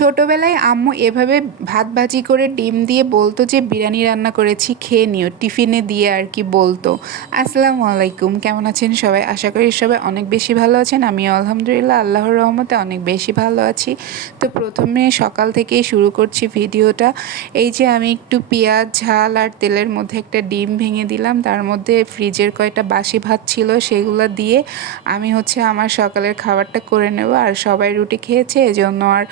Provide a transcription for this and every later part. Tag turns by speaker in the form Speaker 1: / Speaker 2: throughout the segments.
Speaker 1: ছোটোবেলায় আম্মু এভাবে ভাত ভাজি করে ডিম দিয়ে বলতো যে, বিরিয়ানি রান্না করেছি, খেয়ে নিও। টিফিনে দিয়ে আর কি বলতো। আসসালামু আলাইকুম। কেমন আছেন সবাই? আশা করি সবাই অনেক বেশি ভালো আছেন। আমি আলহামদুলিল্লাহ আল্লাহর রহমতে অনেক বেশি ভালো আছি। তো প্রথমে সকাল থেকেই শুরু করছি ভিডিওটা। এই যে, আমি একটু পেঁয়াজ, ঝাল আর তেলের মধ্যে একটা ডিম ভেঙে দিলাম। তার মধ্যে ফ্রিজের কয়টা বাসি ভাত ছিল সেগুলো দিয়ে আমি হচ্ছে আমার সকালের খাবারটা করে নেব। আর সবাই রুটি খেয়েছে, এজন্য আর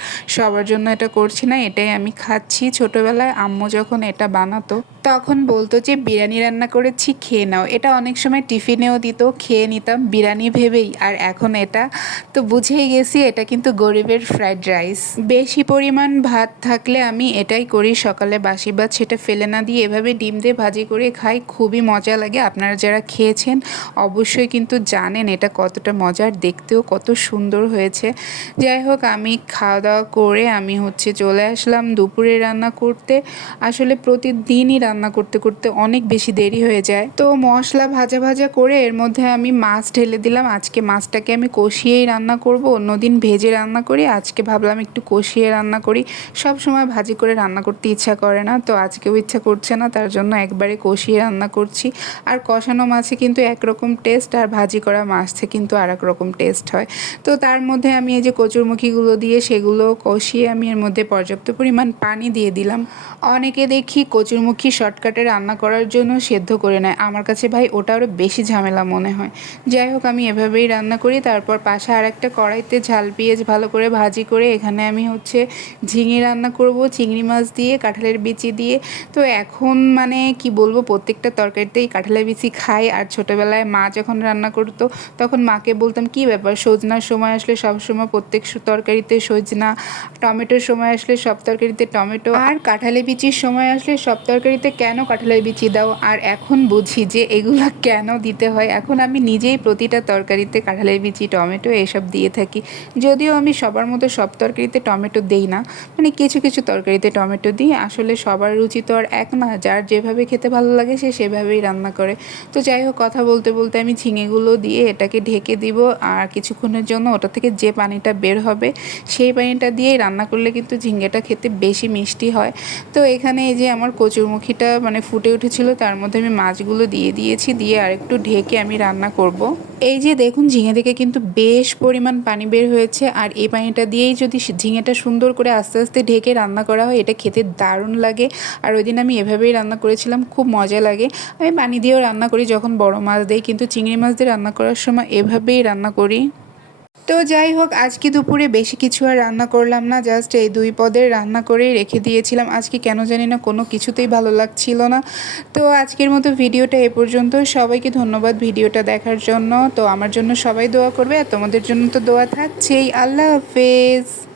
Speaker 1: সবার জন্য এটা করছি না এটাই আমি খাচ্ছি। ছোটোবেলায় আম্মু যখন এটা বানাতো তখন বলতো যে, বিরিয়ানি রান্না করেছি, খেয়ে নাও। এটা অনেক সময় টিফিনেও দিত, খেয়ে নিতাম, বিরিয়ানি ভেবেই। আর এখন এটা তো বুঝেই গেছি, এটা কিন্তু গরিবের ফ্রাইড রাইস। বেশি পরিমাণ ভাত থাকলে আমি এটাই করি, সকালে বাসি ভাত সেটা ফেলে না দিয়ে এভাবে ডিম দিয়ে ভাজি করে খাই, খুবই মজা লাগে। আপনারা যারা খেয়েছেন অবশ্যই কিন্তু জানেন এটা কতটা মজার, দেখতেও কত সুন্দর হয়েছে। যাই হোক, আমি খাওয়া দাওয়া করে আমি হচ্ছে চলে আসলাম দুপুরে রান্না করতে। আসলে প্রতিদিনই রান্না করতে করতে অনেক বেশি দেরি হয়ে যায়। তো মশলা ভাজা ভাজা করে এর মধ্যে আমি মাছ ঢেলে দিলাম। আজকে মাছটাকে আমি কষিয়েই রান্না করব। অন্যদিন ভেজে রান্না করি। আজকে ভাবলাম একটু কষিয়ে রান্না করি। সব সময় ভাজি করে রান্না করতে ইচ্ছা করে না। তো আজকেও ইচ্ছা করছে না, তার জন্য একবারে কষিয়ে রান্না করছি। আর কষানো মাছে কিন্তু একরকম টেস্ট আর ভাজি করা মাছে কিন্তু আর রকম টেস্ট হয়। তো তার মধ্যে আমি এই যে কচুরমুখীগুলো দিয়ে সেগুলো কষিয়ে আমি এর মধ্যে পর্যাপ্ত পরিমাণ পানি দিয়ে দিলাম। অনেকে দেখি কচুরমুখী শর্টকাটে রান্না করার জন্য সেদ্ধ করে নেয়। আমার কাছে ভাই ওটা আরও বেশি ঝামেলা মনে হয়। যাই হোক, আমি এভাবেই রান্না করি। তারপর পাশে আর একটা কড়াইতে ঝাল, পেঁয়াজ ভালো করে ভাজি করে এখানে আমি হচ্ছে ঝিঙে রান্না করব। চিংড়ি মাছ দিয়ে, কাঁঠালের বিচি দিয়ে। তো এখন মানে কি বলব, প্রত্যেকটা তরকারিতেই কাঁঠালের বিচি খাই। আর ছোটোবেলায় মা যখন রান্না করতো, তখন মাকে বলতাম, কি ব্যাপার, সজনার সময় আসলে সবসময় প্রত্যেক তরকারিতে সজনা, টমেটোর সময় আসলে সব তরকারিতে টমেটো, আর কাঁঠালের বিচির সময় আসলে সব তরকারিতে কেন কাঁঠালের বিচি দাও? আর এখন বুঝি যে এগুলো কেন দিতে হয়। এখন আমি নিজেই প্রতিটা তরকারিতে কাঁঠালের বিচি, টমেটো এসব দিয়ে থাকি। যদিও আমি সবার মতো সব তরকারিতে টমেটো দেই না। মানে কিছু কিছু তরকারিতে টমেটো দিই। আসলে সবার রুচি তো আর এক না। যার যেভাবে খেতে ভালো লাগে, সে সেভাবেই রান্না করে। তো যাই হোক, কথা বলতে বলতে আমি ঝিঙেগুলো দিয়ে এটাকে ঢেকে দিব। আর কিছুক্ষণের জন্য ওটা থেকে যে পানিটা বের হবে, সেই পানিটা দিয়েই রান্না করলে কিন্তু ঝিঙ্গেটা খেতে বেশি মিষ্টি হয়। তো এখানে এই যে আমার কচুরমুখিটা মানে ফুটে উঠেছিল, তার মধ্যে আমি মাছগুলো দিয়ে দিয়েছি, দিয়ে আরেকটু ঢেকে আমি রান্না করব। এই যে দেখুন, ঝিঙে থেকে কিন্তু বেশ পরিমাণ পানি বের হয়েছে, আর এই পানিটা দিয়েই যদি ঝিঙেটা সুন্দর করে আস্তে আস্তে ঢেকে রান্না করা হয়, এটা খেতে দারুণ লাগে। আর ওই দিন আমি এভাবেই রান্না করেছিলাম, খুব মজা লাগে। আমি পানি দিয়েও রান্না করি, যখন বড় মাছ দেয় কিন্তু চিংড়ি মাছ দিয়ে রান্না করার সময় এভাবেই রান্না করি। তো যাই হোক, আজকে দুপুরে বেশি কিছু আর রান্না করলাম না জাস্ট এই দুই পদের রান্না করেই রেখে দিয়েছিলাম। আজকে কেন জানি না কোনো কিছুতেই ভালো লাগছিল না। তো আজকের মতো ভিডিওটা এ পর্যন্ত। সবাইকে ধন্যবাদ ভিডিওটা দেখার জন্য। তো আমার জন্য সবাই দোয়া করবে আর তোমাদের জন্য তো দোয়া থাকছেই। আল্লাহ হাফেজ।